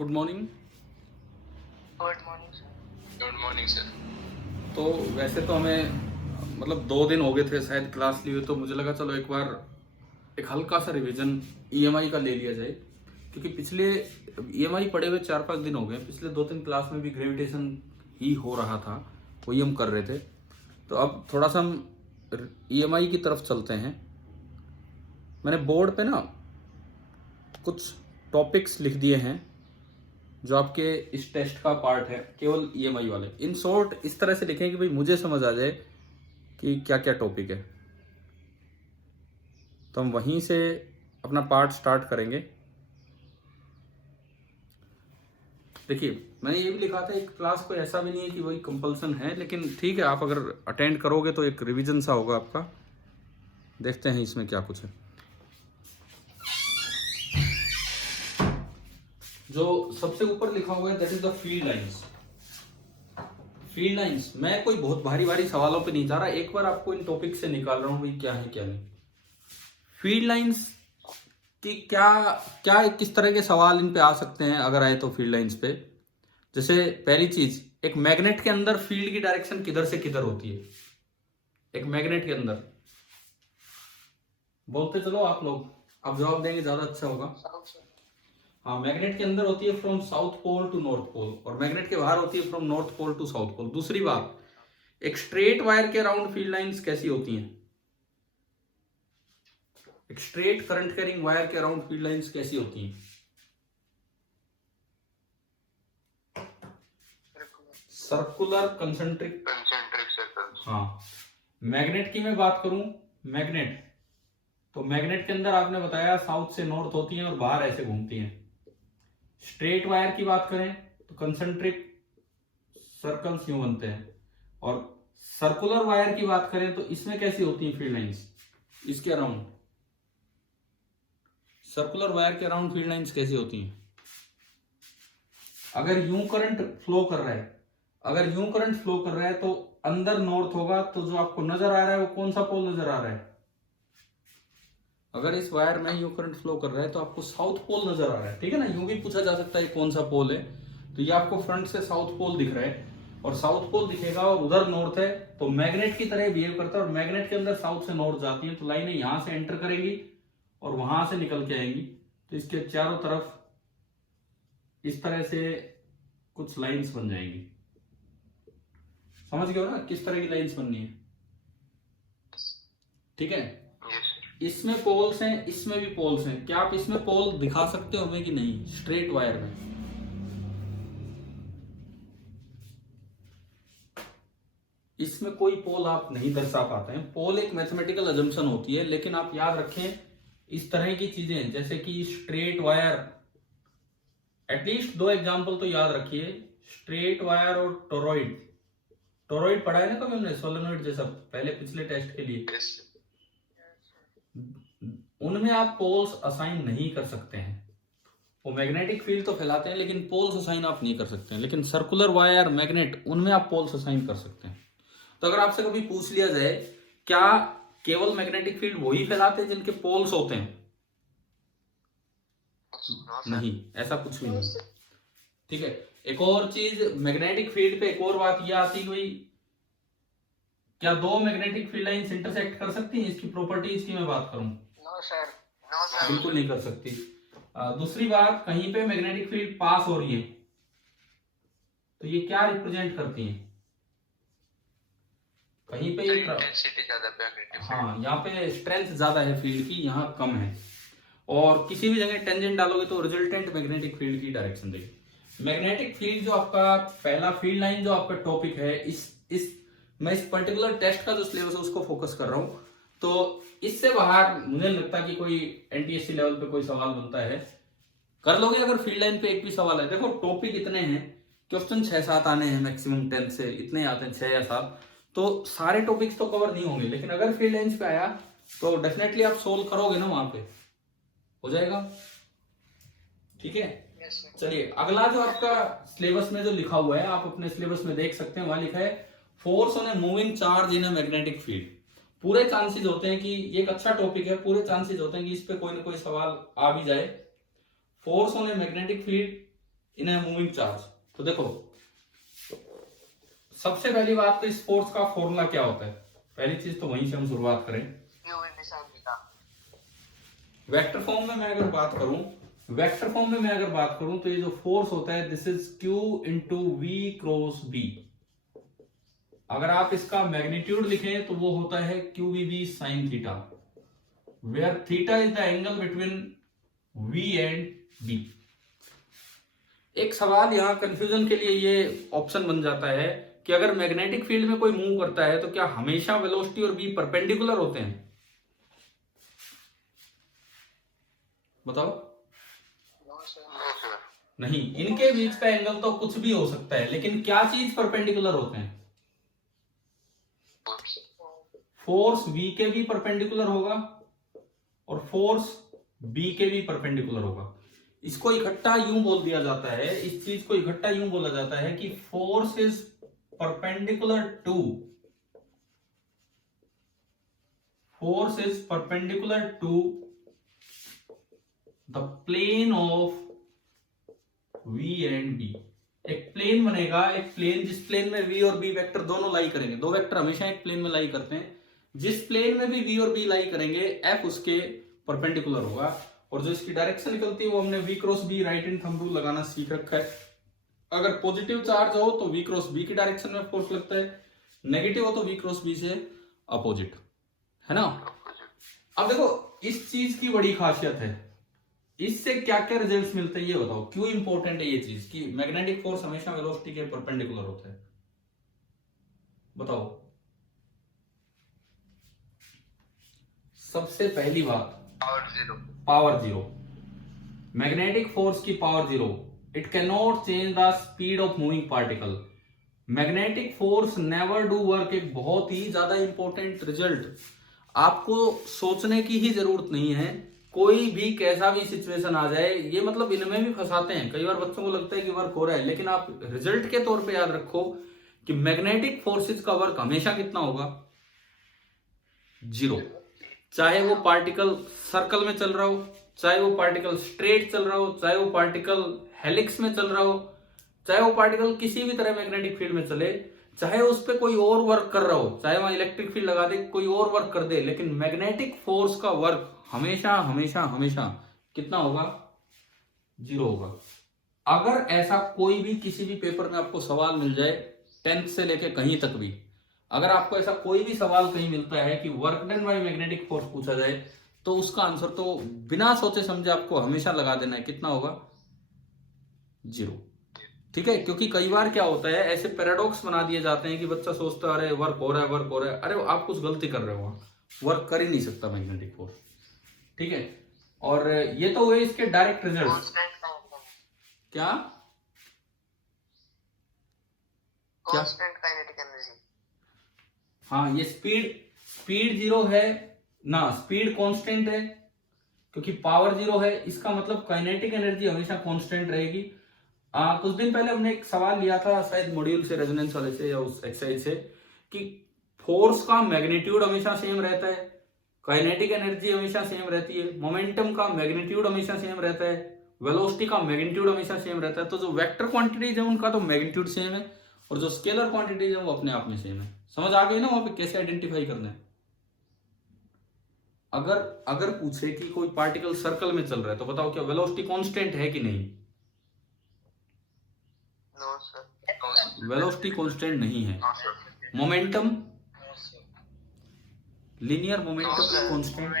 Good morning. Good morning sir. Good morning sir. तो वैसे तो हमें मतलब 2 दिन हो गए थे शायद क्लास लिए हुए, तो मुझे लगा चलो एक बार एक हल्का सा रिवीजन ईएमआई का ले लिया जाए, क्योंकि पिछले ईएमआई पड़े हुए 4-5 दिन हो गए। पिछले 2-3 क्लास में भी ग्रेविटेशन ही हो रहा था, वही हम कर रहे थे। तो अब थोड़ा सा हम ईएमआई की तरफ चलते हैं। मैंने बोर्ड पे ना कुछ टॉपिक्स लिख दिए हैं जो आपके इस टेस्ट का पार्ट है, केवल ईएमआई वाले। इन शॉर्ट इस तरह से लिखें कि भाई मुझे समझ आ जाए कि क्या क्या टॉपिक है। तो हम वहीं से अपना पार्ट स्टार्ट करेंगे। देखिए, मैंने ये भी लिखा था एक क्लास को ऐसा भी नहीं है कि वही कंपल्सन है, लेकिन ठीक है, आप अगर अटेंड करोगे तो एक रिवीजन सा होगा आपका। देखते हैं इसमें क्या कुछ है। जो सबसे ऊपर लिखा हुआ है that is the field lines. Field lines, मैं कोई बहुत भारी भारी सवालों पे नहीं जा रहा, एक बार आपको इन टॉपिक से निकाल रहा हूं भाई क्या है क्या नहीं। फील्ड लाइंस की क्या क्या किस तरह के सवाल इन पे आ सकते हैं अगर आए तो फील्ड लाइंस पे। जैसे पहली चीज, एक मैग्नेट के अंदर फील्ड की डायरेक्शन किधर से किधर होती है। एक मैग्नेट के अंदर, बोलते चलो आप लोग, आप जवाब देंगे ज्यादा अच्छा होगा। हाँ, मैग्नेट के अंदर होती है from south pole to north pole, और मैग्नेट के बाहर होती है from north pole to south pole. दूसरी बात, एक स्ट्रेट वायर के अराउंड फील्ड लाइंस कैसी होती हैं। एक स्ट्रेट करंट कैरिंग वायर के अराउंड फील्ड लाइंस कैसी होती हैं। Circular concentric circles. हाँ, मैग्नेट की मैं बात करूं, मैग्नेट तो मैग्नेट के अंदर आपने बताया साउथ से नॉर्थ होती हैं और बाहर ऐसे घूमती हैं। स्ट्रेट वायर की बात करें तो कंसेंट्रिक सर्कल्स यूं बनते हैं, और सर्कुलर वायर की बात करें तो इसमें कैसी होती है फील्ड लाइंस, इसके अराउंड। सर्कुलर वायर के अराउंड फील्ड लाइंस कैसी होती हैं। अगर यूं करंट फ्लो कर रहा है, अगर यूं करंट फ्लो कर रहा है तो अंदर नॉर्थ होगा, तो जो आपको नजर आ रहा है वो कौन सा पोल नजर आ रहा है। अगर इस वायर में यूं करंट फ्लो कर रहा है तो आपको साउथ पोल नजर आ रहा है, ठीक है ना। यूं भी पूछा जा सकता है कौन सा पोल है, तो ये आपको फ्रंट से साउथ पोल दिख रहा है, और साउथ पोल दिखेगा और उधर नॉर्थ है, तो मैग्नेट की तरह बिहेव करता है। और मैग्नेट के अंदर साउथ से नॉर्थ जाती है, तो लाइनें यहां से एंटर करेंगी और वहां से निकल के आएंगी। तो इसके चारों तरफ इस तरह से कुछ लाइंस बन जाएंगी। समझ गए हो ना किस तरह की लाइंस बननी है, ठीक है। इसमें पोल्स हैं, इसमें भी पोल्स हैं। क्या आप इसमें पोल दिखा सकते हो हमें कि नहीं, स्ट्रेट वायर में। इसमें कोई पोल आप नहीं दर्शा पाते हैं। पोल एक मैथमेटिकल अजम्पशन होती है, लेकिन आप याद रखें इस तरह की चीजें जैसे कि स्ट्रेट वायर, एटलीस्ट 2 एग्जांपल तो याद रखिए, स्ट्रेट वायर और टोरॉइड। टोरॉइड पढ़ा है ना कभी हमने, सोलेनोइड जैसा, पहले पिछले टेस्ट के लिए। उनमें आप पोल्स असाइन नहीं कर सकते हैं। वो मैग्नेटिक फील्ड तो फैलाते हैं, लेकिन पोल्स असाइन आप नहीं कर सकते हैं। लेकिन सर्कुलर वायर, मैग्नेट, उनमें आप पोल्स असाइन कर सकते हैं। तो अगर आपसे कभी पूछ लिया जाए क्या केवल मैग्नेटिक फील्ड वही फैलाते हैं जिनके पोल्स होते हैं, नहीं, ऐसा कुछ भी नहीं, ठीक है। एक और चीज, मैग्नेटिक फील्ड पे एक और बात यह आती है, क्या 2 मैग्नेटिक फील्ड लाइंस इंटरसेक्ट कर सकती हैं। इसकी प्रॉपर्टीज की मैं बात करूं, नो सर। बिल्कुल नहीं कर सकती। दूसरी बात, कहीं पे मैग्नेटिक फील्ड पास हो रही है तो ये क्या रिप्रेजेंट करती है। कहीं पे ये इंटेंसिटी ज्यादा मैग्नेटिक फील्ड। हाँ, यहाँ पे स्ट्रेंथ ज्यादा है फील्ड की, यहाँ कम है। और किसी भी जगह टेंजेंट डालोगे तो रिजल्टेंट मैग्नेटिक फील्ड की डायरेक्शन देगी। मैग्नेटिक फील्ड जो आपका पहला फील्ड लाइन जो आपका टॉपिक है, इस मैं इस पर्टिकुलर टेस्ट का जो सिलेबस है उसको फोकस कर रहा हूं। तो इससे बाहर मुझे नहीं लगता कि कोई एनटीएससी लेवल पे कोई सवाल बनता है। कर लोगे अगर फील्ड लाइन पे एक भी सवाल है। देखो टॉपिक इतने हैं, क्वेश्चन 6-7 आने हैं मैक्सिमम, 10 से इतने आते हैं, 6 या 7, तो सारे टॉपिक्स तो कवर नहीं होंगे। लेकिन अगर फील्ड लाइंस पे आया तो डेफिनेटली आप सोल्व करोगे ना, वहां पे हो जाएगा, ठीक है। चलिए, अगला जो आपका सिलेबस में जो लिखा हुआ है, आप अपने सिलेबस में देख सकते हैं, वहां लिखा है force on a moving charge in A magnetic field. पूरे चांसेस होते हैं कि ये एक अच्छा टॉपिक है, पूरे चांसेस होते हैं कि इस पे कोई ना कोई सवाल आ भी जाए। Force on A magnetic field in a moving charge. तो देखो सबसे पहली बात तो इस फोर्स का फॉर्मूला क्या होता है, पहली चीज तो वहीं से हम शुरुआत करें। Q in the sin theta. Vector form में मैं अगर बात करूं तो ये जो फोर्स होता है this is Q into V cross B. अगर आप इसका मैग्नीट्यूड लिखें तो वो होता है QVB sin थीटा, where theta is the angle between V and B। एक सवाल यहां कंफ्यूजन के लिए ये ऑप्शन बन जाता है कि अगर मैग्नेटिक फील्ड में कोई मूव करता है तो क्या हमेशा वेलोसिटी और B परपेंडिकुलर होते हैं? बताओ। No, sir. No, sir. नहीं, इनके बीच का एंगल तो कुछ भी हो सकता है, लेकिन क्या चीज परपेंडिकुलर होते हैं? फोर्स V के भी परपेंडिकुलर होगा और फोर्स B के भी परपेंडिकुलर होगा। इसको इकट्ठा यूं बोल दिया जाता है, इस चीज को इकट्ठा यूं बोला जाता है कि force is perpendicular to the plane of V and B। एक प्लेन बनेगा, एक प्लेन जिस प्लेन में V और B वेक्टर दोनों लाई करेंगे, दो वेक्टर हमेशा एक प्लेन में लाई करते हैं, जिस प्लेन में भी V और B लाई करेंगे F उसके परपेंडिकुलर होगा। और जो इसकी डायरेक्शन निकलती है वो हमने V cross B right hand thumb rule लगाना सीख रखा है। अगर पॉजिटिव चार्ज हो तो V क्रॉस B की डायरेक्शन में फोर्स लगता है, नेगेटिव हो तो V क्रॉस B से अपोजिट, है ना। अब देखो इस चीज की बड़ी खासियत है, इससे क्या क्या रिजल्ट्स मिलते हैं ये बताओ, क्यों इंपॉर्टेंट है ये चीज कि मैग्नेटिक फोर्स हमेशा वेलोसिटी के परपेंडिकुलर होता है, बताओ। सबसे पहली बात, पावर जीरो। मैग्नेटिक फोर्स की power zero, it can not change the speed of moving particle. Magnetic force never do work, एक बहुत ही ज्यादा इंपॉर्टेंट रिजल्ट, आपको सोचने की ही जरूरत नहीं है। कोई भी कैसा भी सिचुएशन आ जाए, ये मतलब इनमें भी फंसाते हैं कई बार, बच्चों को लगता है कि वर्क हो रहा है, लेकिन आप रिजल्ट के तौर पे याद रखो कि मैग्नेटिक फोर्सेस का वर्क हमेशा कितना होगा, जीरो। चाहे वो पार्टिकल सर्कल में चल रहा हो, चाहे वो पार्टिकल स्ट्रेट चल रहा हो, चाहे वो पार्टिकल हेलिक्स में चल रहा हो, चाहे वो पार्टिकल किसी भी तरह मैग्नेटिक फील्ड में चले, चाहे उस पर कोई और वर्क कर रहा हो, चाहे वहां इलेक्ट्रिक फील्ड लगा दे, कोई और वर्क कर दे, लेकिन मैग्नेटिक फोर्स का वर्क हमेशा हमेशा हमेशा कितना होगा, जीरो होगा। अगर ऐसा कोई भी किसी भी पेपर में आपको सवाल मिल जाए 10th से लेके कहीं तक भी, अगर आपको ऐसा कोई भी सवाल कहीं मिलता है कि work done by magnetic force पूछा जाए, तो उसका आंसर तो बिना सोचे समझे आपको हमेशा लगा देना है, कितना होगा, जीरो। ठीक है, क्योंकि कई बार क्या होता है ऐसे पैराडॉक्स बना दिए जाते हैं कि बच्चा सोचता है अरे वर्क हो रहा है, वर्क हो रहा है, अरे आप कुछ गलती कर रहे हो, वर्क कर ही नहीं सकता मैग्नेटिक फोर्स। ठीक है, और ये तो हुए इसके डायरेक्ट रिजल्ट। क्या Constant kinetic energy. हाँ, ये स्पीड जीरो है ना, स्पीड कांस्टेंट है, क्योंकि पावर जीरो है, इसका मतलब काइनेटिक एनर्जी हमेशा कांस्टेंट रहेगी। कुछ दिन पहले हमने एक सवाल लिया था शायद मॉड्यूल से, रेजोनेंस वाले से या उस एक्सरसाइज से, कि फोर्स का मैग्नीट्यूड हमेशा सेम रहता है, काइनेटिक एनर्जी हमेशा सेम रहती है, मोमेंटम का मैग्नीट्यूड हमेशा सेम रहता है, वेलोसिटी का मैग्नीट्यूड हमेशा सेम रहता है। तो जो वेक्टर क्वांटिटीज है उनका तो मैग्नीट्यूड सेम है, और जो स्केलर क्वांटिटीज है वो अपने आप में सेम है। समझ आ गई ना वहां पे कैसे आइडेंटिफाई करना है। अगर पूछे कि कोई पार्टिकल सर्कल में चल रहा है तो बताओ क्या वेलोसिटी कांस्टेंट है कि नहीं? No, sir. वेलोसिटी कांस्टेंट नहीं है। मोमेंटम, लीनियर मोमेंटम कांस्टेंट,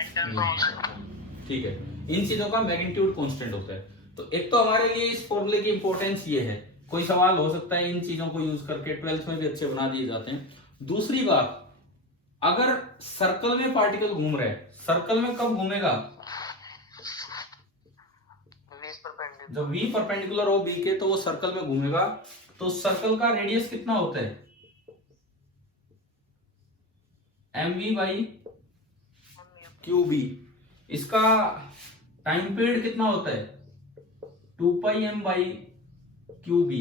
ठीक है, इन चीजों का मैग्नीट्यूड कांस्टेंट होता है। तो एक तो हमारे लिए इस फॉर्मूले की इंपॉर्टेंस ये है, कोई सवाल हो सकता है इन चीजों को यूज करके, 12th में भी अच्छे बना दिए जाते हैं। दूसरी बात, अगर सर्कल में पार्टिकल घूम रहा है, सर्कल में कब घूमेगा, V is perpendicular. जब V परपेंडिकुलर हो B के तो वो सर्कल में घूमेगा। तो सर्कल का रेडियस कितना होता है, mv बाई QB। इसका टाइम पीरियड कितना होता है, 2 पाई m by QB।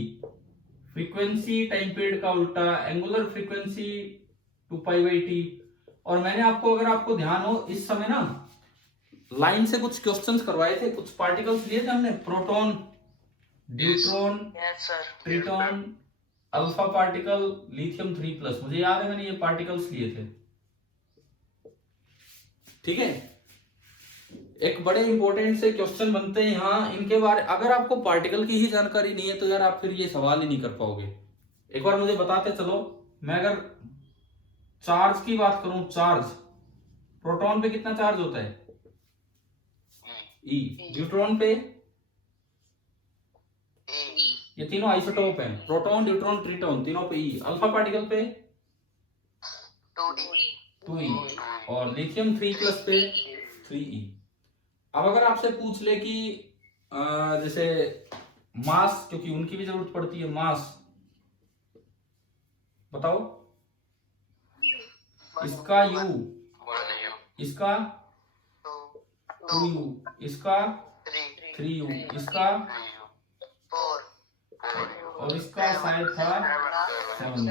Frequency time period का उल्टा, angular frequency 2 pi by t। और मैंने आपको, अगर आपको ध्यान हो, इस समय ना लाइन से कुछ क्वेश्चंस करवाए थे, कुछ पार्टिकल्स लिए थे हमने, proton, deuteron, Yes, sir. Triton, alpha particle, lithium 3+। मुझे याद है मैंने ये पार्टिकल्स लिए थे, ठीक है। एक बड़े इंपॉर्टेंट से क्वेश्चन बनते हैं यहाँ इनके बारे। अगर आपको पार्टिकल की ही जानकारी नहीं है तो यार आप फिर ये सवाल ही नहीं कर पाओगे। एक बार मुझे बताते चलो, मैं अगर चार्ज की बात करूं, चार्ज प्रोटॉन पे कितना चार्ज होता है? ई। न्यूट्रॉन पे? ये तीनों आइसोटोप हैं, प्रोटॉन, न्यूट्रॉन, ट्रिटॉन, तीनों पे ई। अल्फा पार्टिकल पे 2E और लिथियम 3+ पे 3E। अब अगर आपसे पूछ ले कि जैसे मास, क्योंकि उनकी भी जरूरत पड़ती है, मास बताओ। इसका U, इसका 2U, इसका 3U, इसका और इसका शायद था 7U,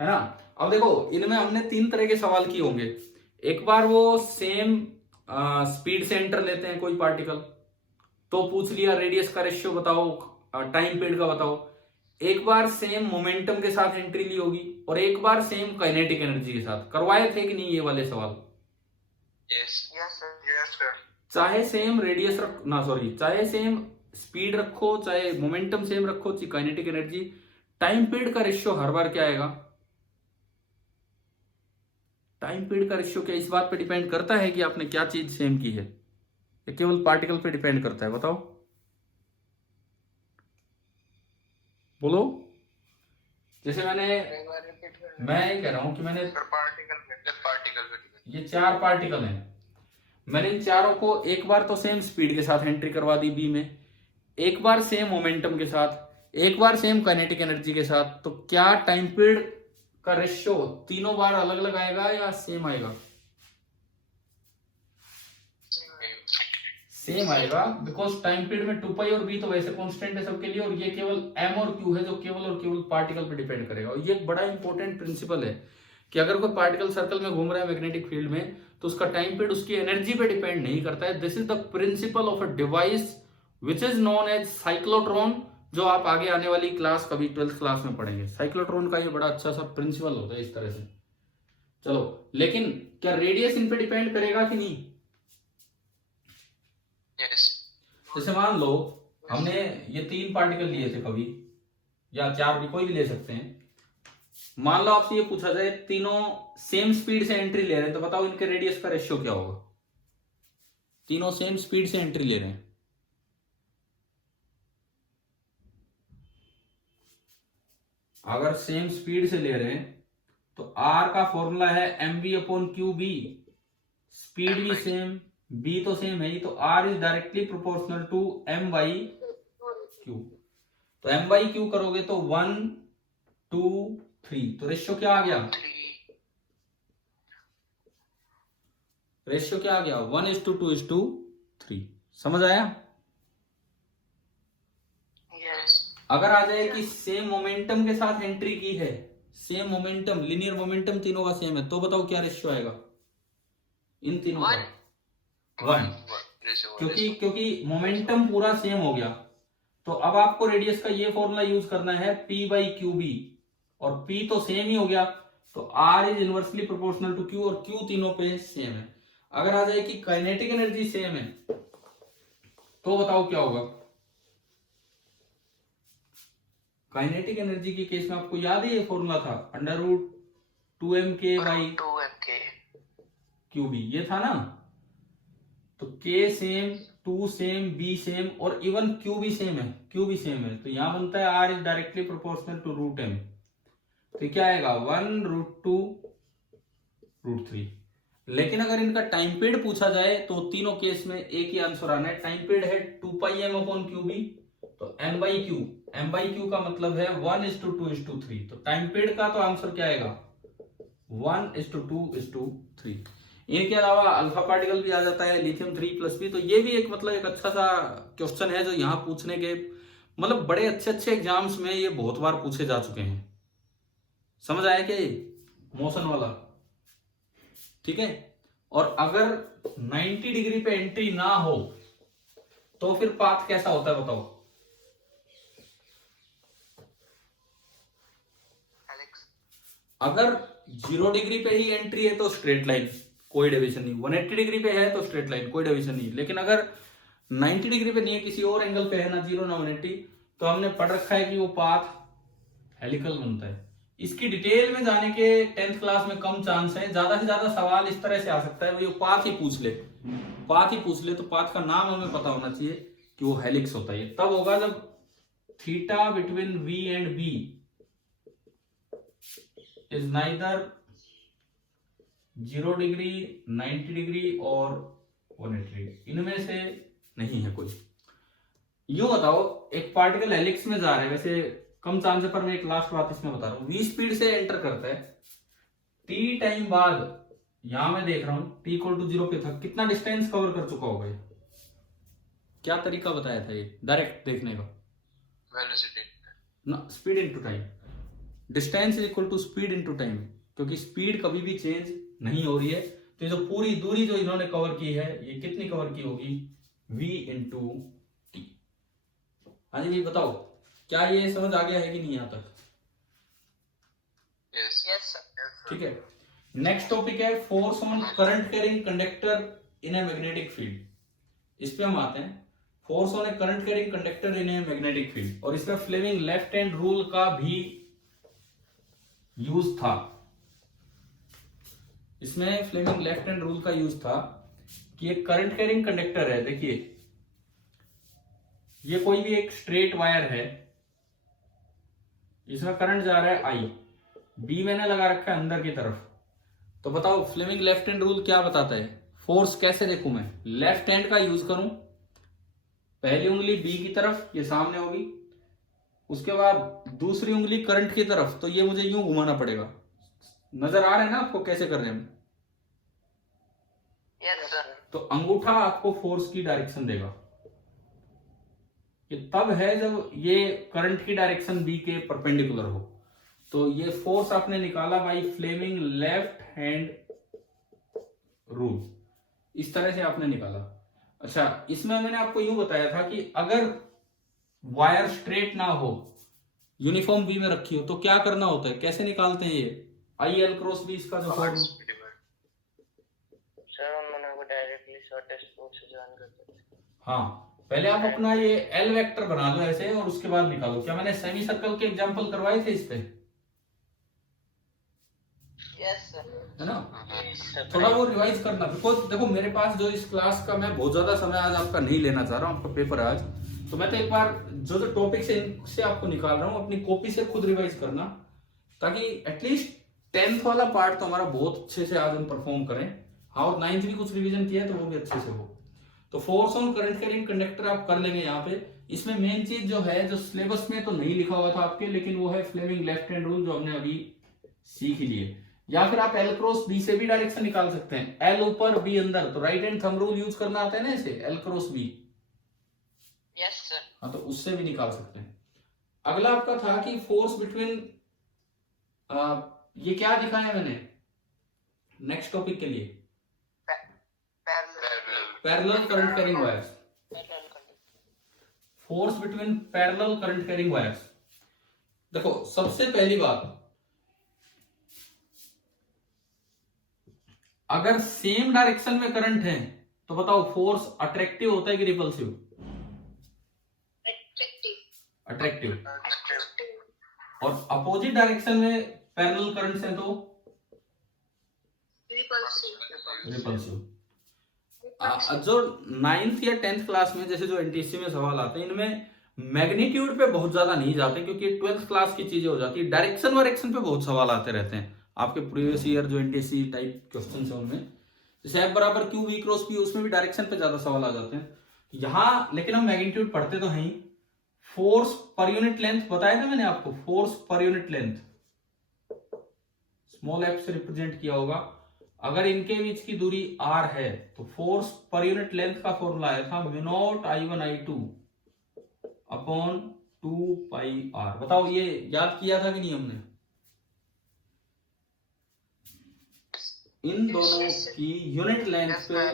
है ना। अब देखो इनमें हमने 3 तरह के सवाल किए होंगे। एक बार वो सेम स्पीड से एंटर लेते हैं कोई पार्टिकल, तो पूछ लिया रेडियस का रेशियो बताओ, टाइम पीरियड का बताओ। एक बार सेम मोमेंटम के साथ एंट्री ली होगी और एक बार सेम काइनेटिक एनर्जी के साथ। करवाए थे कि नहीं ये वाले सवाल? चाहे सेम रेडियस चाहे सेम स्पीड रखो, चाहे मोमेंटम सेम रखो, चाहे काइनेटिक एनर्जी, टाइम पीरियड का रेशियो हर बार क्या आएगा? टाइम पीरियड का रेशियो क्या इस बात पे डिपेंड करता है कि आपने क्या चीज सेम की है, या केवल पार्टिकल पे डिपेंड करता है? बताओ, बोलो। जैसे मैं कह रहा हूं कि मैंने ये 4 पार्टिकल हैं, मैंने इन चारों को एक बार तो सेम स्पीड के साथ एंट्री करवा दी बी में, एक बार सेम मोमेंटम के साथ, एक बार सेम काइनेटिक एनर्जी के साथ। तो क्या टाइम पीरियड का रेशियो तीनों बार अलग अलग आएगा या सेम आएगा? सेम आएगा, बिकॉज टाइम पीरियड में 2 पाई और बी तो वैसे कांस्टेंट है सबके लिए, और ये केवल एम और क्यू है जो केवल और केवल पार्टिकल पे डिपेंड करेगा। और ये एक बड़ा इंपॉर्टेंट प्रिंसिपल है कि अगर कोई पार्टिकल सर्कल में घूम रहा है मैग्नेटिक फील्ड में, तो उसका टाइम पीरियड उसकी एनर्जी पे डिपेंड नहीं करता है। This is the principle of a device which is known as cyclotron, जो आप आगे आने वाली क्लास कभी 12th क्लास में पढ़ेंगे। साइक्लोट्रॉन का ये बड़ा अच्छा सा प्रिंसिपल होता है इस तरह से। चलो, लेकिन क्या रेडियस इन पे डिपेंड करेगा कि नहीं? जैसे मान लो हमने ये 3 पार्टिकल लिए थे कभी, या 4 भी, कोई भी ले सकते हैं। मान लो आपसे ये पूछा जाए तीनों सेम स्पीड से एंट्री ले रहे हैं, तो बताओ इनके रेडियस का रेशियो क्या होगा? तीनों सेम स्पीड से एंट्री ले रहे हैं, अगर सेम स्पीड से ले रहे हैं तो R का फॉर्मूला है mv/qb, स्पीड भी सेम, b तो सेम है ही, तो R is directly proportional to m/q। तो m/q करोगे तो 1 2 3, तो रेशियो क्या आ गया? रेशियो क्या आ गया? 1:2:3। समझ आया? अगर आ जाए कि सेम मोमेंटम के साथ एंट्री की है, सेम मोमेंटम, लिनियर मोमेंटम तीनों का सेम है, तो बताओ क्या रेशियो आएगा इन तीनों का? 1। क्योंकि मोमेंटम पूरा सेम हो गया। तो अब आपको रेडियस का ये फॉर्मूला यूज करना है p/qb, और p तो सेम ही हो गया, तो r is inversely proportional to q, और q तीनों पे सेम है। अगर आ जाए कि काइनेटिक एनर्जी सेम है, तो बताओ क्या होगा? काइनेटिक एनर्जी के केस में आपको याद है ये फॉर्मूला था, √2mk/qb, ये था ना। तो k same, 2 same, b same, और इवन q भी सेम है, q भी सेम है, तो यहां बनता है r is directly proportional to √m। तो क्या आएगा? 1√2√3। लेकिन अगर इनका टाइम पीरियड पूछा जाए तो तीनों केस में एक ही आंसर आना है। टाइम पीरियड है 2πm/qb, तो m/q का मतलब है 1:2:3। तो टाइम पीरियड का तो आंसर क्या आएगा? 1:2:3। इनके अलावा अल्फा पार्टिकल भी आ जाता है, लिथियम 3+b। तो ये भी एक मतलब एक अच्छा सा क्वेश्चन है जो यहाँ पूछने के मतलब बड़े अच्छे अच्छे एग्जाम्स में ये बहुत बार पूछे जा चुके हैं। समझ आया क्या ये मोशन वाला? ठीक है। और अगर 90 डिग्री पे एंट्री ना हो तो फिर पाथ कैसा होता है बताओ? अगर 0 डिग्री पे ही एंट्री है तो स्ट्रेट लाइन, कोई डेविएशन नहीं। 180 डिग्री पे है तो स्ट्रेट लाइन, कोई डेविएशन नहीं। लेकिन अगर 90 डिग्री पे नहीं है, किसी और एंगल पे है, ना 0 ना 180, तो हमने पढ़ रखा है कि वो पाथ हेलिकल बनता है। इसकी डिटेल में जाने के 10th क्लास में कम चांस है। ज्यादा से ज्यादा सवाल इस तरह से आ सकता है, वो पाथ ही पूछ ले, पाथ ही पूछ ले, तो पाथ का नाम हमें पता होना चाहिए कि वो हेलिक्स होता है। तब होगा जब theta between V and B is neither 0 degree, 90 degree और 180 डिग्री, इनमें से नहीं है कोई। यूं बताओ, एक पार्टिकल हेलिक्स में जा रहा है, वैसे कम चांस है, पर मैं एक लास्ट बात इसमें बता रहा हूं। V स्पीड से एंटर करता है, t टाइम बाद यहां मैं देख रहा हूं t इक्वल टू 0 पे था, कितना डिस्टेंस कवर कर चुका होगा ये? क्या तरीका बताया था ये डायरेक्ट देखने का? वेलोसिटी ना, speed into time. Distance is equal to speed into time, क्योंकि स्पीड कभी भी चेंज नहीं हो रही है। तो ये जो पूरी दूरी जो इन्होंने कवर की है, ये कितनी कवर की होगी? v into T. हाँ जी, बताओ क्या ये समझ आ गया है कि नहीं यहां तक? Yes yes sir. ठीक है। नेक्स्ट टॉपिक है force on current carrying conductor in A magnetic field. इस पे हम आते हैं, force on A current carrying conductor in A magnetic field. और इसमें फ्लेमिंग लेफ्ट हैंड रूल का भी यूज था। इसमें फ्लेमिंग लेफ्ट हैंड रूल का यूज था कि एक करंट कैरिंग कंडक्टर है। देखिए, ये कोई भी एक स्ट्रेट वायर है, इसमें करंट जा रहा है आई, बी मैंने लगा रखा है अंदर की तरफ। तो बताओ फ्लेमिंग लेफ्ट हैंड रूल क्या बताता है? फोर्स कैसे देखूं मैं? लेफ्ट हैंड का यूज करूं, पहली उंगली बी की तरफ, ये सामने होगी, उसके बाद दूसरी उंगली करंट की तरफ, तो ये मुझे यूं घुमाना पड़ेगा। नजर आ रहा है ना आपको कैसे कर रहे हैं हम? Yes sir. तो अंगूठा आपको फोर्स की डायरेक्शन देगा। ये तब है जब ये करंट की डायरेक्शन बी के परपेंडिकुलर हो। तो ये फोर्स आपने निकाला by Fleming left hand rule, इस तरह से आपने निकाला। अच्छा, इसमें मैंने आपको यूं बताया था कि अगर वायर स्ट्रेट ना हो, यूनिफॉर्म बी में रखी हो, तो क्या करना होता है, कैसे निकालते हैं ये? आई एल क्रॉस बी, इसका जो फॉर्मूला। सर उन्होंने को डायरेक्टली शॉर्टेस्ट रूट से ज्वाइन कर दिया। हाँ, पहले आप अपना ये एल वेक्टर बना लो ऐसे, और उसके बाद निकालो। क्या मैंने सेमी सर्कल के एग्जांपल करवाए थे इस पे? Yes sir. है ना? थोड़ा वो रिवाइज करना, बिकॉज देखो मेरे पास जो इस क्लास का, मैं बहुत ज्यादा समय आज आपका नहीं लेना चाह रहा हूँ, आपका पेपर है आज, तो मैं तो एक बार जो जो टॉपिक से आपको निकाल रहा हूँ, अपनी कॉपी से खुद रिवाइज करना, ताकि एटलीस्ट 10th वाला पार्ट तो हमारा बहुत अच्छे से आज हम परफॉर्म करें। हाँ, और 9th भी कुछ रिवीजन किया है तो वो भी अच्छे से हो। तो force on current carrying conductor आप कर लेंगे यहाँ पे। इसमें मेन चीज जो है, जो सिलेबस में तो नहीं लिखा हुआ था आपके, लेकिन वो है फ्लेमिंग लेफ्ट हैंड रूल, जो हमने अभी सीख ही लिए। या फिर आप एल क्रॉस बी से भी डायरेक्शन निकाल सकते हैं, एल ऊपर बी अंदर, तो right hand thumb rule use करना आता है ना इसे, L cross B. Yes sir. हाँ, तो उससे भी निकाल सकते हैं। अगला आपका था कि फोर्स बिटवीन, ये क्या दिखाया मैंने नेक्स्ट टॉपिक के लिए? Parallel current carrying wires. Force between parallel current carrying wires. देखो, सबसे पहली बात, अगर सेम डायरेक्शन में करंट है तो बताओ फोर्स अट्रैक्टिव होता है कि रिपल्सिव? अट्रैक्टिव। और अपोजिट डायरेक्शन में पैरेलल करंट्स हैं तो रिपल्सिव। जो 9th या 10th क्लास में, जैसे जो एनटीसी में सवाल आते हैं, इनमें मैग्नीट्यूड पे बहुत ज्यादा नहीं जाते, क्योंकि 12th क्लास की चीजें हो जाती है। डायरेक्शन वायरेक्शन पे बहुत सवाल आते रहते हैं आपके प्रीवियस ईयर जो एनटीसी टाइप क्वेश्चन है उनमें। जैसे एफ बराबर क्यू वी क्रॉस पी, उसमें भी डायरेक्शन पे ज्यादा सवाल आ जाते हैं यहाँ। लेकिन हम मैग्नीट्यूड पढ़ते तो हैं। फोर्स पर यूनिट लेंथ बताया था मैंने आपको, force per unit length small F से रिप्रेजेंट किया होगा। अगर इनके बीच की दूरी r है तो फोर्स पर यूनिट लेंथ का फॉर्मूला आया था mu naught I1 I2 upon 2 पाई r। बताओ ये याद किया था कि नहीं हमने? इन दोनों की यूनिट लेंथ पे,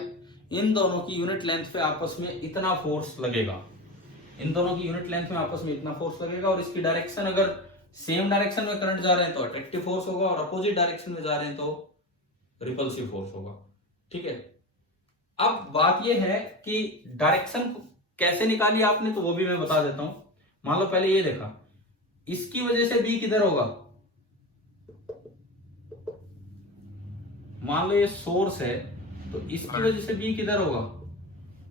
इन दोनों की यूनिट लेंथ पे आपस में इतना फोर्स लगेगा, इन दोनों की यूनिट लेंथ में आपस में इतना फोर्स लगेगा। और इसकी डायरेक्शन अगर सेम डायरेक्शन में करंट जा रहे हैं तो अट्रैक्टिव फोर्स होगा, और अपोजिट डायरेक्शन में जा रहे हैं तो रिपल्सिव फोर्स होगा। ठीक है, अब बात यह है कि डायरेक्शन कैसे निकाली आपने, तो वो भी मैं बता देता हूं। मान लो पहले ये देखा, इसकी वजह से बी किधर होगा, मान लो ये सोर्स है तो इसकी वजह से बी किधर होगा,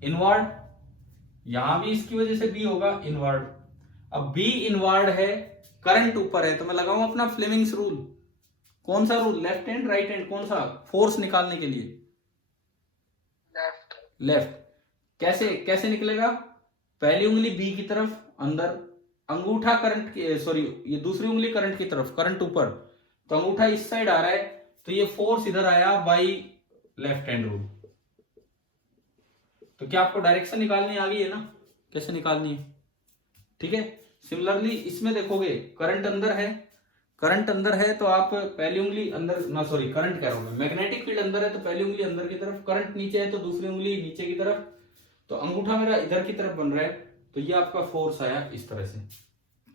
इनवर्ड। यहां भी इसकी वजह से बी होगा इनवर्ड। अब बी इनवर्ड है, करंट ऊपर है, तो मैं लगाऊं अपना फ्लेमिंग्स रूल। कौन सा rule, left hand right hand, कौन सा, फोर्स निकालने के लिए लेफ्ट। लेफ्ट। कैसे कैसे निकलेगा, पहली उंगली बी की तरफ अंदर, अंगूठा करंट की, सॉरी ये दूसरी उंगली करंट की तरफ, करंट ऊपर, तो अंगूठा इस साइड आ रहा है, तो ये फोर्स इधर आया बाई लेफ्ट हैंड रूल। तो क्या आपको डायरेक्शन निकालनी आ गई है ना, कैसे निकालनी है। ठीक है, सिमिलरली इसमें देखोगे करंट अंदर है, करंट अंदर है तो आप पहली उंगली अंदर, ना सॉरी करंट कह रहा हूं मैं, मैग्नेटिक फील्ड अंदर है तो पहली उंगली अंदर की तरफ, करंट नीचे है तो दूसरी उंगली नीचे की तरफ, तो अंगूठा मेरा इधर की तरफ बन रहा है, तो ये आपका फोर्स आया इस तरह से।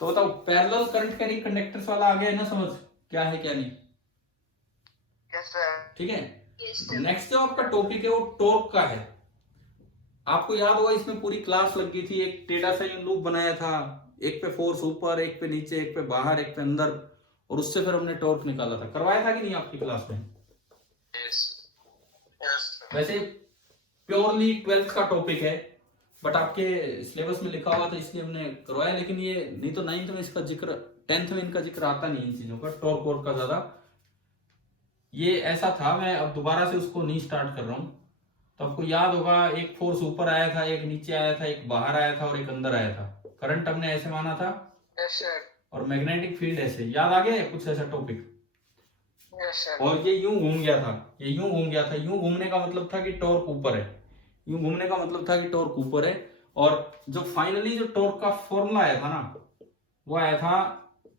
तो बताओ पैरेलल करंट कैरिंग कंडक्टर्स वाला आ गया है ना समझ, क्या है क्या नहीं। Yes sir. ठीक है, नेक्स्ट जो आपका टॉपिक है वो टॉर्क का है। आपको याद होगा इसमें पूरी क्लास लग गई थी, एक टेढ़ा सा लूप बनाया था, एक पे फोर्स ऊपर, एक पे नीचे, एक पे बाहर, एक पे अंदर, और उससे फिर हमने टॉर्क निकाला था। करवाया था कि नहीं आपकी क्लास में। वैसे प्योरली 12th का टॉपिक है, बट आपके सिलेबस में लिखा हुआ था इसलिए हमने करवाया, लेकिन ये नहीं तो 9th में इसका जिक्र, 10th में इनका जिक्र आता नहीं इन चीजों का, टॉर्क वॉर्क का ज्यादा। ये ऐसा था, मैं अब दोबारा से उसको नहीं स्टार्ट कर रहा हूं। तो आपको याद होगा एक फोर्स ऊपर आया था, एक नीचे आया था, एक बाहर आया था और एक अंदर आया था। करंट हमने ऐसे माना था, यस सर। और मैग्नेटिक फील्ड ऐसे, याद आ गया कुछ ऐसा टॉपिक। Yes sir. और ये यूं घूम गया था, ये यूं घूम गया था, यूं घूमने का मतलब था कि टॉर्क ऊपर है, यूं घूमने का मतलब था कि टॉर्क ऊपर है। और जो फाइनली जो टॉर्क का फॉर्मूला आया था ना, वो आया था,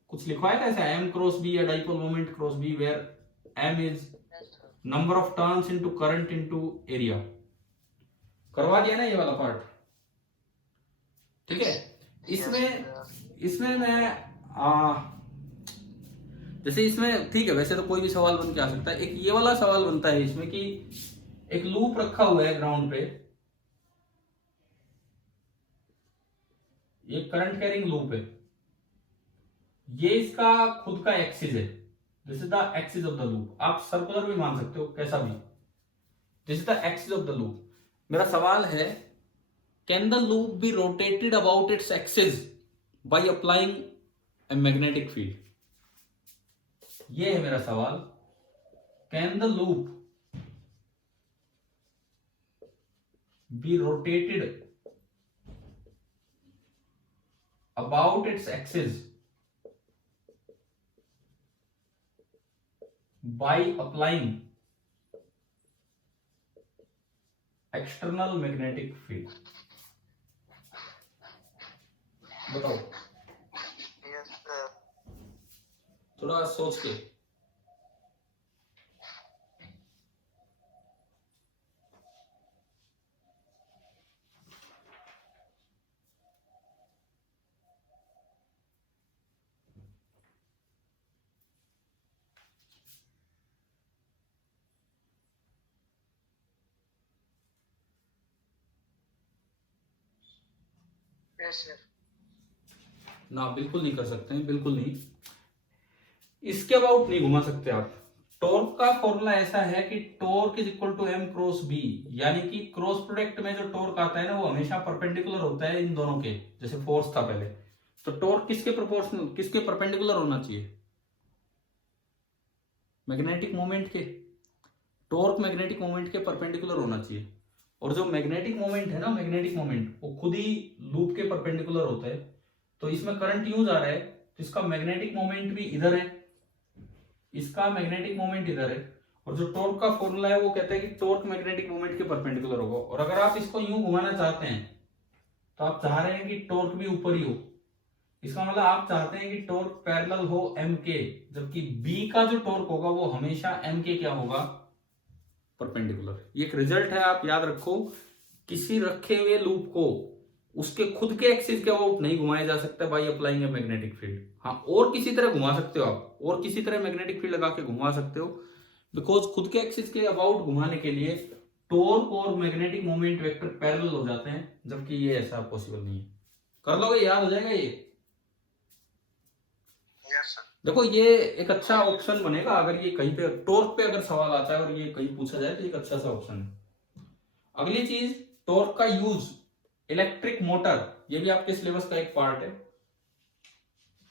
कुछ लिखवाया था ऐसा, एम क्रॉस बी या dipole moment cross B, where M is number of turns into current into area. करवा दिया ना ये वाला पार्ट। ठीक है, इसमें मैं जैसे इसमें, ठीक है, वैसे तो कोई भी सवाल बन के आ सकता है। एक ये वाला सवाल बनता है इसमें कि एक लूप रखा हुआ है ग्राउंड पे, ये करंट कैरिंग लूप है, ये इसका खुद का एक्सिस है, this is the axis of the loop. आप सर्कुलर भी मान सकते हो, कैसा भी, this is the axis of the loop. मेरा सवाल है, can the loop be rotated about its axis by applying a magnetic field. ये है मेरा सवाल, can the loop be rotated about its axis by applying external magnetic field। बताओ, yes sir. थोड़ा सोच के। Yes sir. ना, बिल्कुल नहीं कर सकते हैं, बिल्कुल नहीं, इसके अबाउट नहीं घुमा सकते आप। टॉर्क का फॉर्मूला ऐसा है कि torque is equal to M cross B, यानी कि क्रॉस प्रोडक्ट में जो टॉर्क आता है ना, वो हमेशा परपेंडिकुलर होता है इन दोनों के, जैसे फोर्स था पहले। तो टॉर्क किसके प्रोपोर्शनल, किसके परपेंडिकुलर होना चाहिए, मैग्नेटिक मोमेंट के। टॉर्क मैग्नेटिक मोमेंट के परपेंडिकुलर होना चाहिए, और जो मैग्नेटिक मोमेंट है ना, मैग्नेटिक मोमेंट वो खुद ही लूप के परपेंडिकुलर होता है। तो इसमें करंट यूं जा रहा है, तो इसका मैग्नेटिक मोमेंट भी इधर है, इसका मैग्नेटिक मोमेंट इधर है, और जो टॉर्क का फॉर्मूला है वो कहता है कि टॉर्क मैग्नेटिक मोमेंट के परपेंडिकुलर होगा। और अगर आप इसको यूं घुमाना चाहते हैं तो आप चाह रहे हैं कि टॉर्क भी ऊपर ही हो, इसका मतलब आप चाहते हैं कि टॉर्क पैरेलल हो एम के, जबकि बी का जो टॉर्क होगा वो हमेशा एम के क्या होगा, परपेंडिकुलर। ये एक रिजल्ट है, आप याद रखो, किसी रखे हुए लूप को उसके खुद के एक्सिस के अबाउट नहीं घुमाया जा सकता by applying a magnetic field. हाँ, और किसी तरह घुमा सकते हो आप, और किसी तरह मैग्नेटिक फील्ड लगा के घुमा सकते हो, बिकॉज खुद के एक्सिस के अबाउट घुमाने के लिए टॉर्क और मैग्नेटिक मोमेंट वेक्टर पैरेलल हो जाते हैं, जबकि ये ऐसा पॉसिबल नहीं है। कर लोगे, याद हो जाएगा ये। Yes sir. देखो ये एक अच्छा ऑप्शन बनेगा, अगर ये कहीं पे टॉर्क पे अगर सवाल आता है और ये कहीं पूछा जाए तो एक अच्छा सा ऑप्शन है। अगली चीज, टॉर्क का यूज, इलेक्ट्रिक मोटर, ये भी आपके सिलेबस का एक पार्ट है।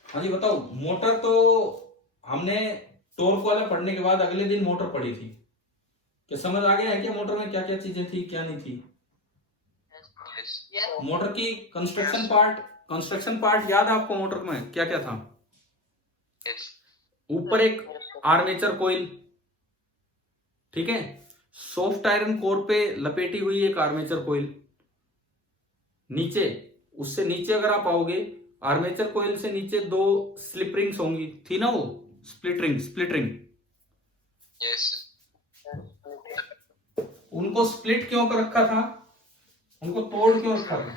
हाँ जी बताओ, मोटर तो हमने टॉर्क वाला पढ़ने के बाद अगले दिन मोटर पढ़ी थी, क्या समझ आ गया है क्या मोटर में क्या क्या चीजें थी क्या नहीं थी? यस। मोटर की कंस्ट्रक्शन पार्ट याद है आपको मोटर में क्या क्या था? यस। ऊपर एक आर्मेचर कोइल, ठीक है, सॉफ्ट आयरन कोर पे लपेटी हुई एक आर्मेचर कोइल, नीचे, उससे नीचे अगर आप आओगे आर्मेचर कोइल से नीचे 2 स्लिप रिंग्स होंगी, थी ना वो, स्प्लिट रिंग। यस। उनको स्प्लिट क्यों कर रखा था, उनको तोड़ क्यों रखा था?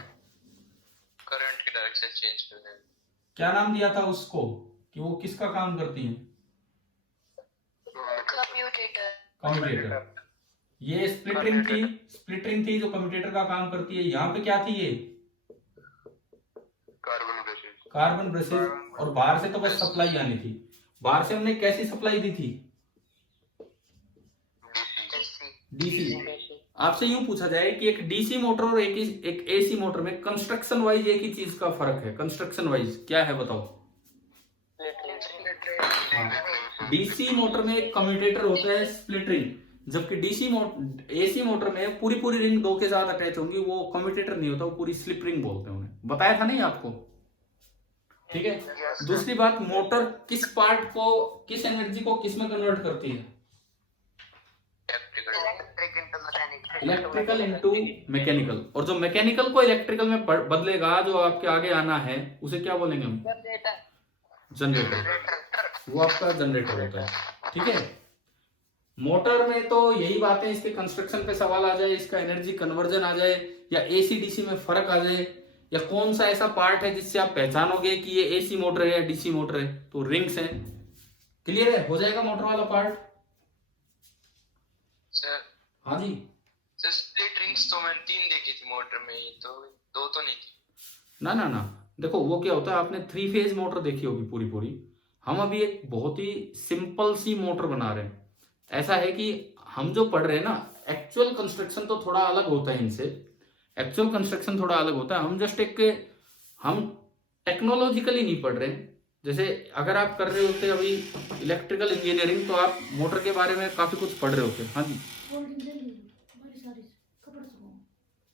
करंट की डायरेक्शन चेंज करने। क्या नाम दिया था उसको, कि वो किसका काम करती है? कम्यूटेटर। ये स्प्लिट रिंग थी जो कम्यूटेटर का काम करती है। यहाँ पे क्या थी ये? Carbon brushes. और बाहर से तो बस सप्लाई आनी थी। बाहर से हमने कैसी सप्लाई दी थी? डीसी। आपसे यूं पूछा जाए कि एक डीसी मोटर और एक एसी मोटर में कंस्ट्रक्शन वाइज एक ही चीज का फर्क है, कंस्ट्रक्शन वाइज क्या है बताओ? डीसी मोटर में एक कम्यूटेटर होता है स्प्लिट रिंग, जबकि एसी मोटर में पूरी रिंग 2 के साथ अटैच होंगी, वो कम्यूटेटर नहीं होता, वो पूरी स्लिप रिंग बोलते हैं उन्हें। बताया था नहीं आपको? ठीक है। दूसरी बात, मोटर किस पार्ट को, किस एनर्जी को किस में कन्वर्ट करती है? Electrical into mechanical. और जो मैकेनिकल को इलेक्ट्रिकल में बदलेगा, जो आपके आगे आना है, उसे क्या बोलेंगे हम? जनरेटर। वो आपका जनरेटर होता है, ठीक है। मोटर में तो यही बातें, इसके कंस्ट्रक्शन पे सवाल आ जाए, इसका एनर्जी कन्वर्जन आ जाए, या एसी डीसी में फर्क आ जाए, या कौन सा ऐसा पार्ट है जिससे आप पहचानोगे कि ये एसी मोटर है या डीसी मोटर है, तो रिंग्स है। क्लियर है? हो जाएगा मोटर वाला पार्ट? सर। हाँ जी सर, स्प्लिट रिंग्स तो मैंने 3 देखी थी मोटर में, ये तो 2 तो नहीं थी। ना, देखो वो क्या होता है, आपने 3 फेज मोटर देखी होगी पूरी। हम अभी एक बहुत ही सिंपल सी मोटर बना रहे हैं। ऐसा है कि हम जो पढ़ रहे हैं ना, एक्चुअल कंस्ट्रक्शन तो थोड़ा अलग होता है इनसे, एक्चुअल कंस्ट्रक्शन थोड़ा अलग होता है। हम जस्ट हम टेक्नोलॉजिकली नहीं पढ़ रहे हैं। जैसे अगर आप कर रहे होते अभी इलेक्ट्रिकल इंजीनियरिंग, तो आप मोटर के बारे में काफी कुछ पढ़ रहे होते। हाँ जी,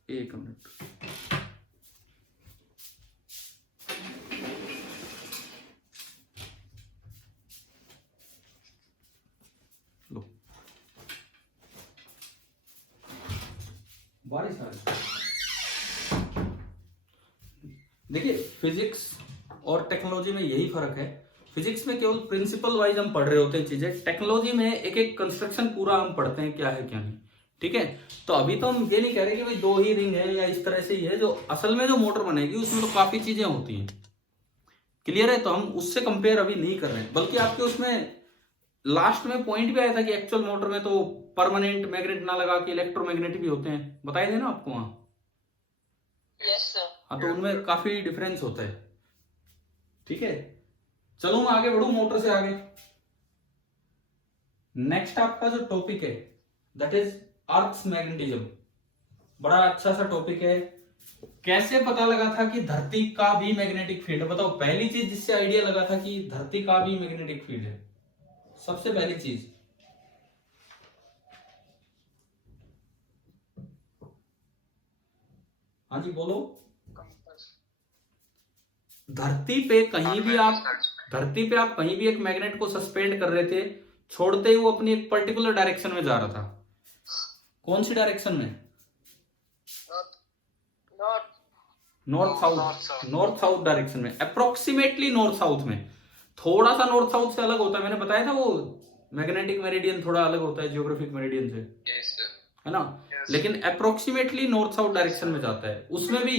एक मिनट। लो, बारिश आ रही। देखिए, फिजिक्स और टेक्नोलॉजी में यही फर्क है। फिजिक्स में केवल प्रिंसिपल वाइज हम पढ़ रहे होते हैं चीजें, टेक्नोलॉजी में एक कंस्ट्रक्शन पूरा हम पढ़ते हैं, क्या है क्या नहीं, ठीक है। तो अभी तो हम ये नहीं कह रहे कि भाई 2 ही रिंग है या इस तरह से ही है, जो असल में जो मोटर बनेगी उसमें तो काफी चीजें होती हैं। क्लियर है? तो हम उससे कंपेयर अभी नहीं कर रहे हैं, बल्कि आपके उसमें लास्ट में पॉइंट भी आया था कि एक्चुअल मोटर में तो परमानेंट मैग्नेट ना लगा के इलेक्ट्रोमैग्नेटिक भी होते हैं, बताए थे ना आपको वहां? Yes sir. हाँ, तो उनमें काफी डिफरेंस होता है, ठीक है। चलो मैं आगे बढ़ू मोटर से आगे। नेक्स्ट आपका जो टॉपिक है दैट इज अर्थ्स मैग्नेटिज्म। बड़ा अच्छा सा टॉपिक है। कैसे पता लगा था कि धरती का भी मैग्नेटिक फील्ड है? बताओ, पहली चीज जिससे आइडिया लगा था कि धरती का भी मैग्नेटिक फील्ड है, सबसे पहली चीज। हाँ जी बोलो। धरती पे आप कहीं भी एक मैग्नेट को सस्पेंड कर रहे थे, छोड़ते ही वो अपनी एक पर्टिकुलर डायरेक्शन में जा रहा था। कौन सी डायरेक्शन में? नॉर्थ साउथ डायरेक्शन में, अप्रोक्सीमेटली नॉर्थ साउथ में। थोड़ा सा नॉर्थ साउथ से अलग होता है, मैंने बताया था वो मैग्नेटिक मेरिडियन थोड़ा अलग होता है जियोग्राफिक मेरिडियन से, यस सर। है ना। लेकिन अप्रोक्सीमेटली नॉर्थ साउथ डायरेक्शन में जाता है। उसमें भी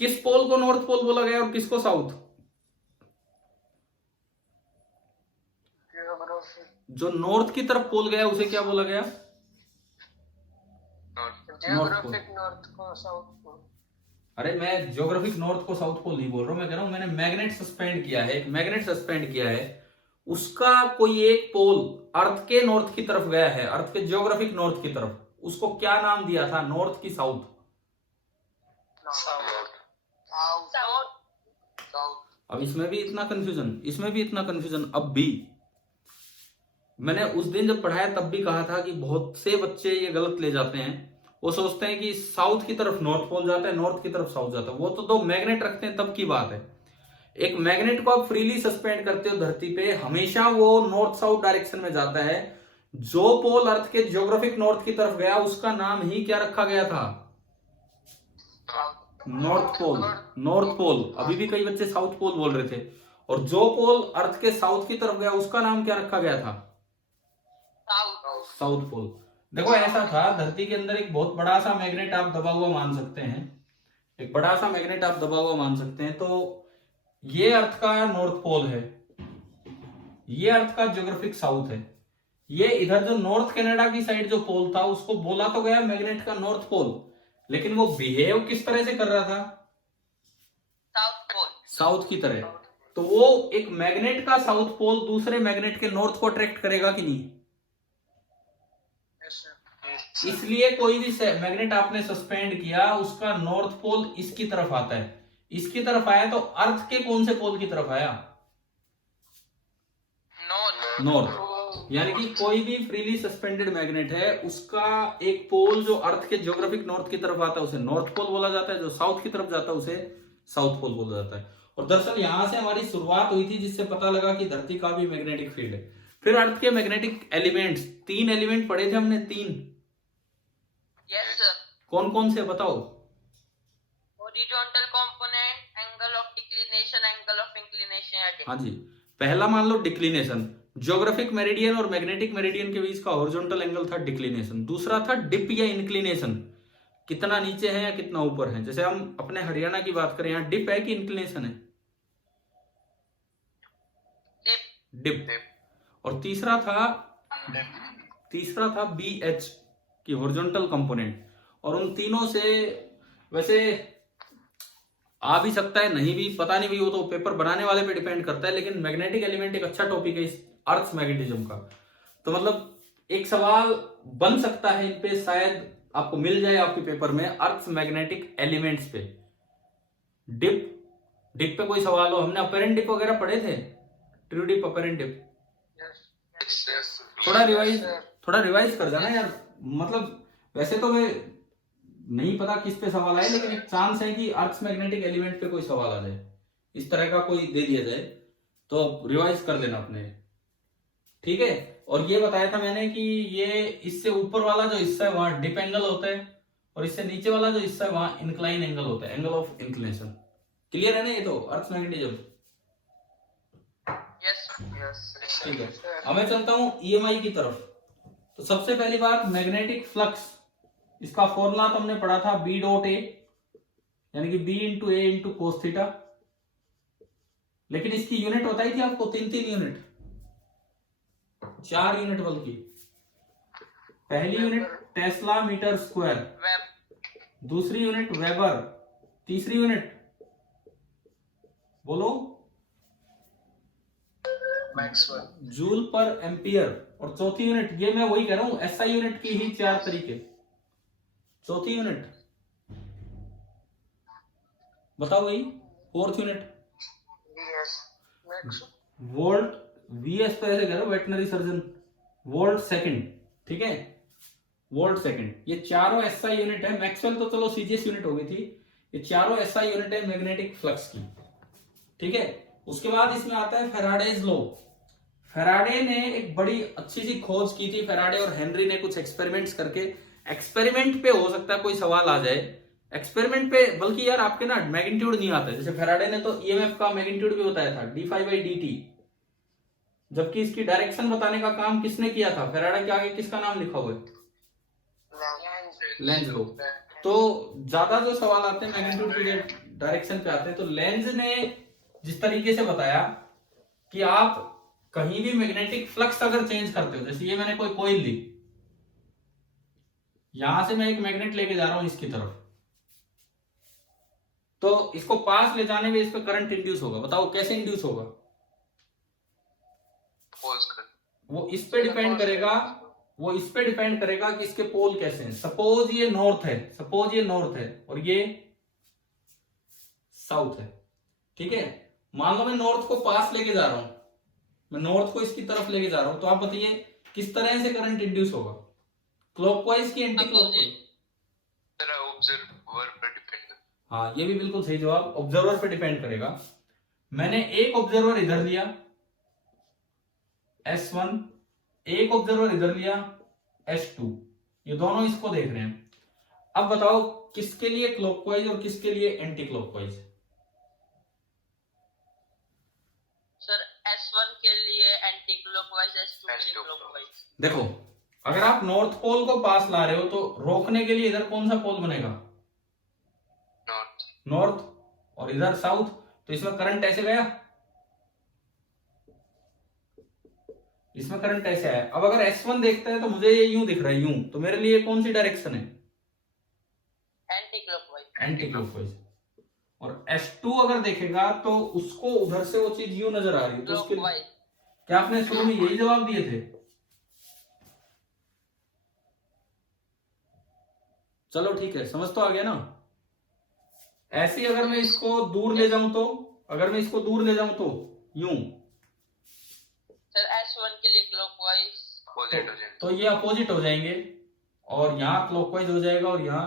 किस पोल को नॉर्थ पोल बोला गया और किसको साउथ? ज्योग्राफी जो नॉर्थ की तरफ पोल गया उसे क्या बोला गया? ज्योग्राफिक नॉर्थ को साउथ को। अरे मैं ज्योग्राफिक नॉर्थ को साउथ पोल नहीं बोल रहा हूं, मैं कह रहा हूं मैंने मैग्नेट सस्पेंड किया है, एक मैग्नेट सस्पेंड किया है, उसका कोई एक पोल अर्थ के नॉर्थ की तरफ गया है, अर्थ के ज्योग्राफिक नॉर्थ की तरफ, उसको क्या नाम दिया था, नॉर्थ की साउथ? अब इसमें भी इतना कंफ्यूजन अब भी। मैंने उस दिन जब पढ़ाया तब भी कहा था कि बहुत से बच्चे ये गलत ले जाते हैं, वो सोचते हैं कि साउथ की तरफ नॉर्थ पोल जाता है, नॉर्थ की तरफ साउथ जाता है। वो तो दो मैग्नेट रखते हैं तब की बात है। एक मैग्नेट को आप फ्रीली सस्पेंड करते हो धरती पे, हमेशा वो नॉर्थ साउथ डायरेक्शन में जाता है। जो पोल अर्थ के ज्योग्राफिक नॉर्थ की तरफ गया उसका नाम ही क्या रखा गया था? North pole. North pole. अभी भी कई बच्चे साउथ पोल बोल रहे थे। और जो पोल अर्थ के साउथ की तरफ गया उसका नाम क्या रखा गया था? South pole. देखो ऐसा था, धरती के अंदर एक बहुत बड़ा सा मैग्नेट आप दबा हुआ मान सकते हैं, एक बड़ा सा मैग्नेट आप दबा हुआ मान सकते हैं। तो ये अर्थ का नॉर्थ पोल है, ये अर्थ का ज्योग्राफिक साउथ है। ये इधर जो नॉर्थ कनाडा की साइड जो पोल था उसको बोला तो गया मैग्नेट का नॉर्थ पोल, लेकिन वो बिहेव किस तरह से कर रहा था? साउथ पोल। साउथ की तरह। तो वो एक मैग्नेट का साउथ पोल दूसरे मैग्नेट के नॉर्थ को अट्रैक्ट करेगा कि नहीं? इसलिए कोई भी मैग्नेट आपने सस्पेंड किया उसका नॉर्थ पोल इसकी तरफ आता है, इसकी तरफ आया तो अर्थ के कौन से पोल की तरफ आया? नॉर्थ। यानी कि कोई भी फ्रीली सस्पेंडेड मैग्नेट है उसका एक पोल जो अर्थ के ज्योग्राफिक नॉर्थ की तरफ आता है उसे नॉर्थ पोल बोला जाता है, जो साउथ की तरफ जाता है उसे साउथ पोल बोला जाता है। और दरअसल यहां से हमारी शुरुआत हुई थी जिससे पता लगा कि धरती का भी मैग्नेटिक फील्ड है। फिर अर्थ के मैग्नेटिक एलिमेंट्स, 3 एलिमेंट पढ़े थे हमने, 3। Yes sir. कौन कौन से बताओ? Horizontal component, angle of declination, angle of inclination. हाँ जी, पहला मान लो डिक्लिनेशन, ज्योग्राफिक मेरिडियन और मैग्नेटिक मेरिडियन के बीच का हॉरिजॉन्टल एंगल था डिक्लिनेशन। दूसरा था डिप या इंक्लिनेशन, कितना नीचे है या कितना ऊपर है। जैसे हम अपने हरियाणा की बात करें, यहाँ डिप है कि इंक्लिनेशन है? डिप। और तीसरा था बी एच की हॉरिजॉन्टल कंपोनेंट। और उन तीनों से वैसे आ भी सकता है, नहीं भी, पता नहीं भी, वो तो पेपर बनाने वाले पे डिपेंड करता है। लेकिन मैग्नेटिक एलिमेंट एक अच्छा टॉपिक है इस अर्थ मैग्नेटिज्म का। तो मतलब एक सवाल बन सकता है इन पे, शायद आपको मिल जाए आपके पेपर में, अर्थ मैग्नेटिक एलिमेंट्स पे। डिप पे कोई सवाल हो? हमने अपेरेंट डिप वगैरह पढ़े थे, ट्रू डिप, अपेरेंट डिप। थोड़ा रिवाइज कर जाना यार। मतलब वैसे तो मैं नहीं पता किस पे सवाल आए, लेकिन एक चांस है कि अर्थ मैग्नेटिक एलिमेंट पे कोई सवाल आ जाए, इस तरह का कोई दे दिया जाए तो रिवाइज कर लेना अपने, ठीक है। और ये बताया था मैंने कि ये इससे ऊपर वाला जो हिस्सा है वहां डिप एंगल होता है, और इससे नीचे वाला जो हिस्सा है वहां इंक्लाइन एंगल होता है, एंगल ऑफ इंक्लिनेशन। क्लियर है ना ये तो अर्थ मैग्नेटिज्म? यस। ठीक है, अब मैं चलता हूं ईएमआई की तरफ। तो सबसे पहली बात, मैग्नेटिक फ्लक्स, इसका फॉर्मूला तो हमने पढ़ा था बी डॉट ए, यानी कि बी इंटू ए इंटू कोस थीटा। लेकिन इसकी यूनिट बताई थी आपको, 3 यूनिट, 4 यूनिट बल्कि। पहली यूनिट टेस्ला मीटर स्क्वायर, दूसरी यूनिट वेबर, तीसरी यूनिट बोलो मैक्सवेल, जूल पर एम्पियर, और चौथी यूनिट, ये मैं वही कह रहा हूं, एसआई यूनिट की ही 4 तरीके। चौथी यूनिट बताओ भाई, फोर्थ यूनिट वोल्ट, वीएस तो ऐसे कह रहे हो वेटनरी सर्जन, वोल्ट सेकंड, ठीक है, वोल्ट सेकंड। ये चारों एसआई यूनिट है। मैक्सवेल तो चलो सीजीएस यूनिट हो गई थी, ये चारों एसआई यूनिट है मैग्नेटिक फ्लक्स की, ठीक है। उसके बाद इसमें आता है फैराडेज लॉ। फैराडे ने एक बड़ी अच्छी सी खोज की थी, फैराडे और हेनरी ने कुछ एक्सपेरिमेंट्स करके। एक्सपेरिमेंट पे हो सकता है कोई सवाल आ जाए, एक्सपेरिमेंट पे, बल्कि यार आपके ना मैग्नीट्यूड नहीं आता। जैसे फैराडे ने तो ईएमएफ का मैग्नीट्यूड भी बताया था, d∅dt, जबकि इसकी डायरेक्शन बताने का काम किसने किया था? फैराडे के आगे किसका नाम लिखा हुआ है? Lenz law. तो ज्यादा जो सवाल आते हैं मैग्नीट्यूड के डायरेक्शन पे आते हैं, तो लेंज ने जिस तरीके से बताया कि आप कहीं भी मैग्नेटिक फ्लक्स अगर चेंज करते हो, जैसे ये मैंने कोई कॉइल ली, यहां से मैं एक मैग्नेट लेके जा रहा हूं इसकी तरफ, तो इसको पास ले जाने में इस पे करंट इंड्यूस होगा। बताओ कैसे इंड्यूस होगा? वो इस पे डिपेंड करेगा, वो इस पे डिपेंड करेगा कि इसके पोल कैसे हैं। सपोज ये नॉर्थ है, सपोज ये नॉर्थ है और ये साउथ है, ठीक है। मान लो मैं नॉर्थ को पास लेके जा रहा हूं, मैं नॉर्थ को इसकी तरफ लेके जा रहा हूं, तो आप बताइए किस तरह से करंट इंड्यूस होगा, क्लॉकवाइज की एंटी क्लॉकवाइज? ऑब्जर्वर पर डिपेंड। हाँ, ये भी बिल्कुल सही जवाब, ऑब्जर्वर पे डिपेंड करेगा। मैंने एक ऑब्जर्वर इधर लिया S1, एक ऑब्जर्वर इधर लिया S2, ये दोनों इसको देख रहे हैं। अब बताओ किसके लिए क्लॉकवाइज और किसके लिए एंटी क्लॉकवाइज? सर S1 के लिए एंटी क्लॉकवाइज, S2 के लिए क्लॉकवाइज। देखो, अगर आप नॉर्थ पोल को पास ला रहे हो तो रोकने के लिए इधर कौन सा पोल बनेगा? नॉर्थ। और इधर साउथ, तो इसमें करंट ऐसे गया, इसमें करंट ऐसे आया। अब अगर S1 देखते हैं तो मुझे ये यूं दिख रहा है, यूं, तो मेरे लिए कौन सी डायरेक्शन है? Anti clockwise. Anti clockwise. और S2 अगर देखेगा तो उसको उधर से वो चीज यूं नजर आ रही है, तो उसके क्या आपने शुरू में यही जवाब दिए थे? चलो ठीक है, समझ तो आ गया ना। ऐसे ही अगर मैं इसको दूर ले जाऊं तो, अगर मैं इसको दूर ले जाऊं तो यूं, सर S1 के लिए क्लॉकवाइज, तो ये अपोजिट हो जाएंगे और यहां क्लॉकवाइज हो जाएगा और यहां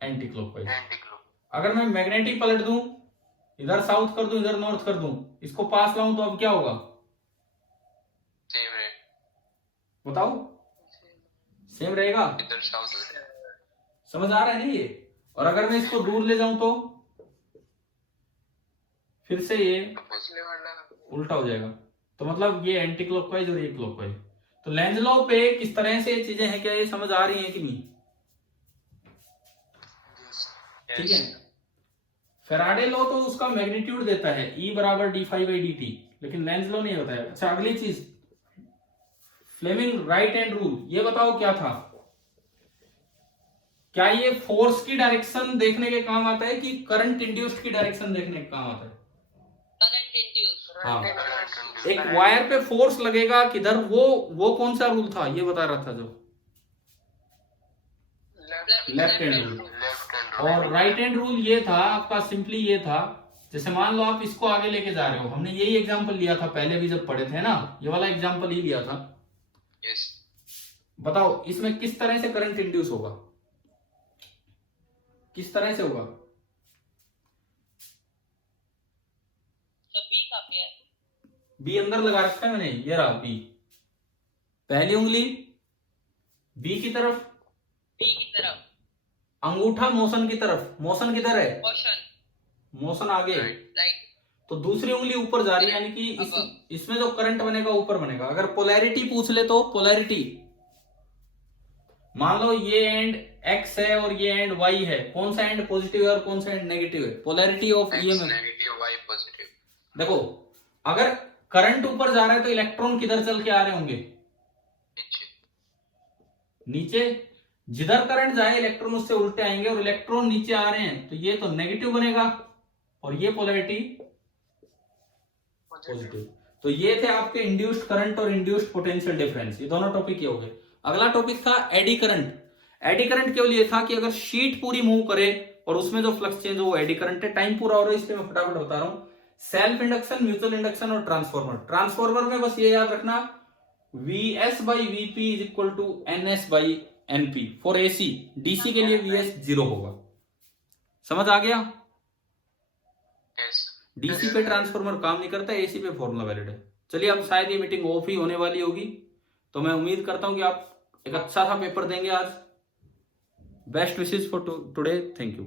एंटी क्लॉकवाइज। अगर मैं मैग्नेटिक पलट दूं, इधर साउथ कर दूं, इधर नॉर्थ कर दूं, इसको पास लाऊं, तो अब क्या होगा? सेम है। बताओ, सेम रहेगा। इधर साउथ समझ आ रहा है ना ये? और अगर मैं इसको दूर ले जाऊं तो फिर से ये उल्टा हो जाएगा। तो मतलब ये एंटी क्लॉकवाइज और ये क्लॉकवाइज। तो लेंज लॉ पे किस तरह से चीजें हैं, क्या ये समझ आ रही हैं कि नहीं? ठीक है। फेराडे लॉ तो उसका मैग्नीट्यूड देता है E बराबर d∅dt, लेकिन लेंज लॉ नहीं होता है। अच्छा, अगली चीज, फ्लेमिंग राइट हैंड रूल, ये बताओ क्या था? क्या ये फोर्स की डायरेक्शन देखने के काम आता है कि करंट इंड्यूस्ड की डायरेक्शन देखने के काम आता है? Current induce. हाँ, एक वायर पे फोर्स लगेगा किधर, वो कौन सा रूल था ये बता रहा था जो? Left hand rule. और राइट हैंड रूल ये था आपका, सिंपली ये था, जैसे मान लो आप इसको आगे लेके जा रहे हो, हमने यही एग्जांपल लिया था पहले भी जब पढ़े थे ना, ये वाला एग्जांपल ही लिया था। यस। बताओ इसमें किस तरह से करंट इंड्यूस होगा, किस तरह से होगा? बी का क्या है? बी अंदर लगा रखा है मैंने, ये रहा बी, पहली उंगली बी की तरफ, बी की तरफ, अंगूठा मोशन की तरफ। मोशन किधर है? मोशन आगे, राइट। तो दूसरी उंगली ऊपर जा रही है, यानी कि इसमें जो करंट बनेगा ऊपर बनेगा। अगर पोलैरिटी पूछ ले तो पोलैरिटी, मान लो ये एंड X है और ये एंड Y है, कौन सा एंड पॉजिटिव है और कौन सा एंड नेगेटिव है? Polarity of EMF negative, Y positive. देखो, अगर करंट ऊपर जा रहा है तो इलेक्ट्रॉन किधर चल के आ रहे होंगे? नीचे। जिधर करंट जाए इलेक्ट्रॉन उससे उल्टे आएंगे, और इलेक्ट्रॉन नीचे आ रहे हैं तो ये तो नेगेटिव बनेगा और ये पोलैरिटी पॉजिटिव। तो ये थे आपके इंड्यूस्ड करंट और इंड्यूस्ड पोटेंशियल डिफरेंस, ये दोनों टॉपिक ये हो गए। अगला टॉपिक था एडी करंट। एडी करंट केवल ये था कि अगर शीट पूरी मूव करे और उसमें जो फ्लक्स चेंज हो वो एडी करंट है। टाइम पूरा हो रहा है इसलिए मैं फटाफट बता रहा हूं। सेल्फ इंडक्शन, म्यूचुअल इंडक्शन और ट्रांसफॉर्मर। ट्रांसफॉर्मर में बस ये याद रखना, VS/VP is equal to NS/NP for AC। DC के लिए VS 0 होगा। समझ आ गया? DC पे ट्रांसफॉर्मर काम नहीं करता, AC पे फॉर्मूला वैलिड है। चलिए, अब शायद ये मीटिंग ऑफ ही होने वाली होगी, तो मैं उम्मीद करता हूं कि आप एक अच्छा सा पेपर देंगे आज। Best wishes for today. Thank you.